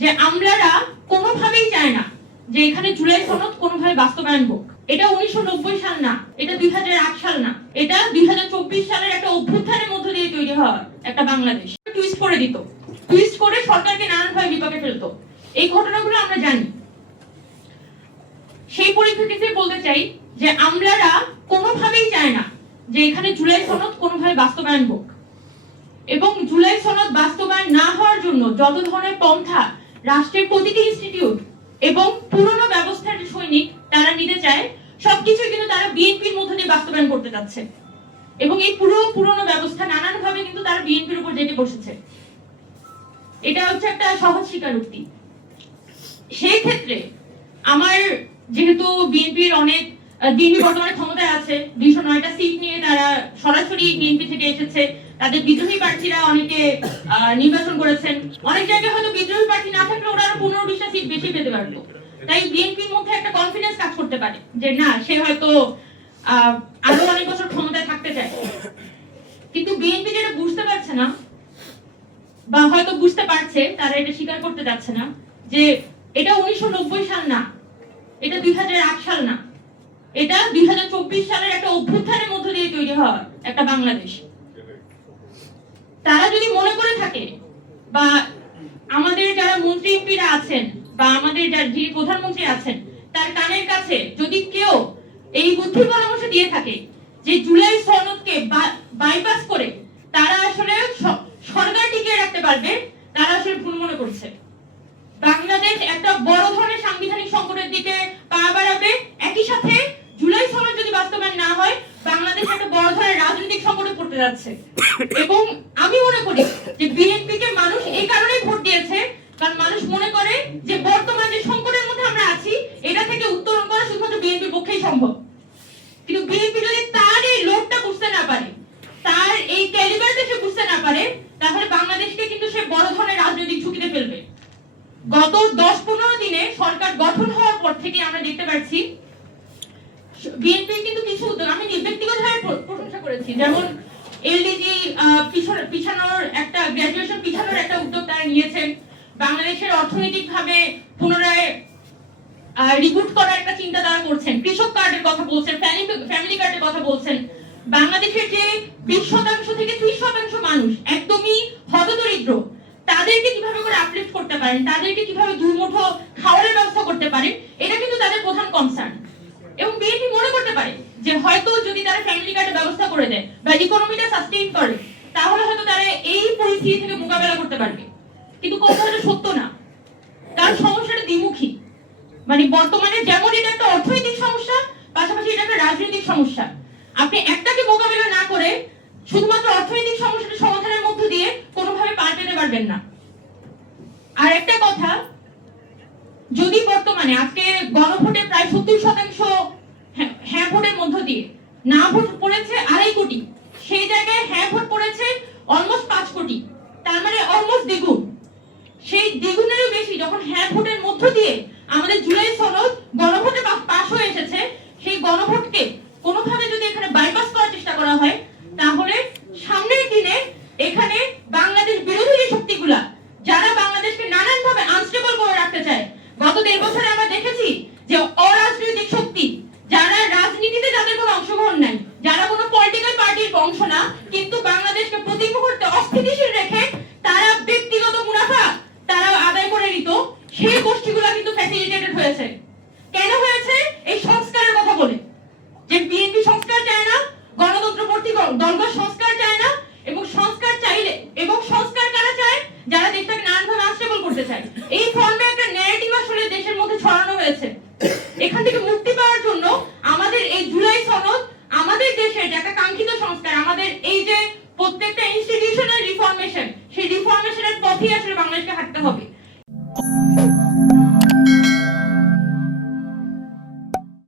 যে আমলারা কোনোভাবেই চায় না যে এখানে জুলাই সনদ কোনোভাবে বাস্তবায়ন হোক। এটা 1990 সাল না, এটা 2008 সাল না, এটা 2024 সালের একটা অভ্যুত্থানের মধ্য দিয়ে তৈরি হওয়া একটা বাংলাদেশ। টুইস্ট করে দিত, টুইস্ট করে সরকারকে নানানভাবে বিপাকে ফেলতো। এই ঘটনাগুলো আমরা জানি। সেই পরিপ্রেক্ষিতে বলতে চাই যে আমলারা কোনোভাবেই চায় না যে এখানে জুলাই সনদ কোনোভাবে বাস্তবায়ন হোক, এবং জুলাই সনদ বাস্তবায়ন না হওয়ার জন্য যত ধরনের পন্থা রাষ্ট্রের প্রতিটি ইনস্টিটিউট এবং পুরনো ব্যবস্থার যে সৈনিক তারা নিতে চায়, সবকিছু কিন্তু তারা বিএনপির মধ্যে দিয়ে বাস্তবায়ন করতে যাচ্ছে। এবং এই পুরনো ব্যবস্থা নানানভাবে কিন্তু তারা বিএনপির উপর জেগে বসেছে। এটা হচ্ছে একটা সহজ স্বীকারোক্তি। সেই ক্ষেত্রে আমার যেহেতু বিএনপির বর্তমানে ক্ষমতায় আছে, 209টা সিট নিয়ে তারা সরাসরি বিএনপি থেকে এসেছে, তাদের বিদ্রোহী প্রার্থীরা অনেকে নির্বাচন করেছেন, অনেক জায়গায় হয়তো বিদ্রোহী প্রার্থী না থাকলে ওরা আরো 15-20টা সিট বেশি পেতে পারতো। তাই বিএনপির মধ্যে একটা কনফিডেন্স কাজ করতে পারে যে না, সে হয়তো আরো অনেক বছর ক্ষমতায় থাকতে চায়। কিন্তু বিএনপি যেটা বুঝতে পারছে না, বা হয়তো বুঝতে পারছে, তারা এটা স্বীকার করতে যাচ্ছে না যে এটা 1990 সাল না, এটা 2008 সাল না, এটা 2024 সালের একটা অভ্যুত্থানের মধ্য দিয়ে তৈরি হওয়া একটা বাংলাদেশ। তারা যদি মনে করে থাকে, বা আমাদের যারা মন্ত্রী এমপিরা আছেন, বা আমাদের যিনি প্রধানমন্ত্রী আছেন, তার কানের কাছে যদি কেউ এই বুদ্ধি পরামর্শ দিয়ে থাকে যে জুলাই সনদকে বাইপাস করে তারা আসলে সরকার টিকিয়ে রাখতে পারবে, তারা আসলে ভুল মনে করছে। বাংলাদেশ একটা বড় ধরনের সাংবিধানিক সংকটের দিকে পা বাড়াবে। একই সাথে জুলাই সনদ যদি বাস্তবায়ন না হয়, বাংলাদেশ একটা বড় ধরনের রাজনৈতিক সংকটে পড়তে যাচ্ছে। এবং আমি মনে করি যে বিএনপি কে মানুষ এই কারণেই ভোট দিয়েছে, কারণ মানুষ মনে করে যে বর্তমান যে সংকটের মধ্যে আমরা আছি, এটা থেকে উত্তরণ করা শুধুমাত্র বিএনপির পক্ষেই সম্ভব। কিন্তু বিএনপি যদি তার এই লোকটা বুঝতে না পারে, তার এই ক্যালিবারটা সে বুঝতে না পারে, তাহলে বাংলাদেশকে কিন্তু সে বড় ধরনের রাজনৈতিক ঝুঁকিতে ফেলবে। গত 10-15 দিনে সরকার গঠন হওয়ার পর থেকে আমরা দেখতে পাচ্ছি বিএনপি কিন্তু কিছু উদ্যোগ, আমি ব্যক্তিগতভাবে প্রশংসা করেছি, যেমন এলডিজি পিছানোর একটা গ্র্যাজুয়েশন পিছানোর একটা উদ্যোগ তারা নিয়েছেন, বাংলাদেশের অর্থনৈতিকভাবে পুনরায় রিবুট করার একটা চিন্তা তারা করছেন, কৃষক কার্ডের কথা বলছেন, ফ্যামিলি কার্ডের কথা বলছেন। বাংলাদেশের যে 20% থেকে 30% মানুষ একদমই হতদরিদ্র, তাদেরকে কিভাবে করে আপলিফট করতে পারেন, তাদেরকে কিভাবে দুই মুঠো খাওয়ার ব্যবস্থা করতে পারেন, এটা কিন্তু তাদের প্রধান কনসার্ন। এবং বিএনপি মনে করতে পারে যে হয়তো যদি তারা ফ্যামিলি কার্ডের ব্যবস্থা করে দেয় বা ইকোনমিটা সাস্টেইন করে, তাহলে হয়তো তারা এই পরিস্থিতি থেকে মোকাবেলা করতে পারবে। কিন্তু কথাটা সত্য না, কারণ সমস্যাটা দ্বিমুখী। মানে বর্তমানে যেমন এটা একটা অর্থনৈতিক সমস্যা, পাশাপাশি এটা একটা রাজনৈতিক সমস্যা। আপনি একটাকে মোকাবেলা না করে শুধুমাত্র অর্থনৈতিক সমস্যাটা সমাধানের মধ্য দিয়ে কোনোভাবে পার পেতে পারবেন না। আর একটা কথা, যদি বর্তমানে আজকে গণভোটে প্রায় 70% হ্যাঁ ভোটের মধ্য দিয়ে না ভোট পড়েছে 2.5 কোটি, সেই জায়গায় হ্যাঁ ভোট পড়েছে অলমোস্ট 5 কোটি, তার মানে অলমোস্ট দ্বিগুণ। সেই দ্বিগুণেরও বেশি যখন হ্যাঁ ভোটের মধ্য দিয়ে আমাদের জুলাই সনদ গণভোটে পাস হয়ে এসেছে, সেই গণভোটকে কোনোভাবে যদি এখানে বাইপাস করার চেষ্টা করা হয়, তাহলে সামনের দিনে এখানে বাংলাদেশ বিরোধী যে শক্তিগুলা, যারা বাংলাদেশকে নানানভাবে আনস্টেবল করে রাখতে চায়, গত 1.5 বছরে আমরা দেখেছি যে অরাজনৈতিক শক্তি, যারা রাজনীতিতে যাদের কোনো অংশগ্রহণ নাই, যারা কোনো পলিটিক্যাল পার্টির অংশ না, কিন্তু বাংলাদেশকে প্রতি মুহূর্তে অস্থিতিশীল রেখে তারা ব্যক্তিগত মুনাফা তারা আদায় করে নিত, সেই গোষ্ঠীগুলো কিন্তু ফ্যাসিলিটেটেড হয়েছে। কেন হয়েছে? এই সংস্কারের কথা বলে, যে বিএনপি সংস্কার চায় না, গণতন্ত্রপন্থী দলগত সংস্কার চায় না, এবং সংস্কার চাইলে, এবং সংস্কার কারা চায়? যারা দেশটাকে নানানভাবে আনস্টেবল করতে চায়। এই ফর্মে একটা ন্যারেটিভ আসলে দেশের মধ্যে ছড়ানো হয়েছে। এখান থেকে মুক্তি পাওয়ার জন্য আমাদের এই জুলাই সনদ, আমাদের দেশের যে একটা কাঙ্ক্ষিত সংস্কার, আমাদের এই যে প্রত্যেকটা ইনস্টিটিউশনাল রিফর্মেশন, সেই রিফর্মেশনের পথেই আসলে বাংলাদেশকে হাঁটতে হবে।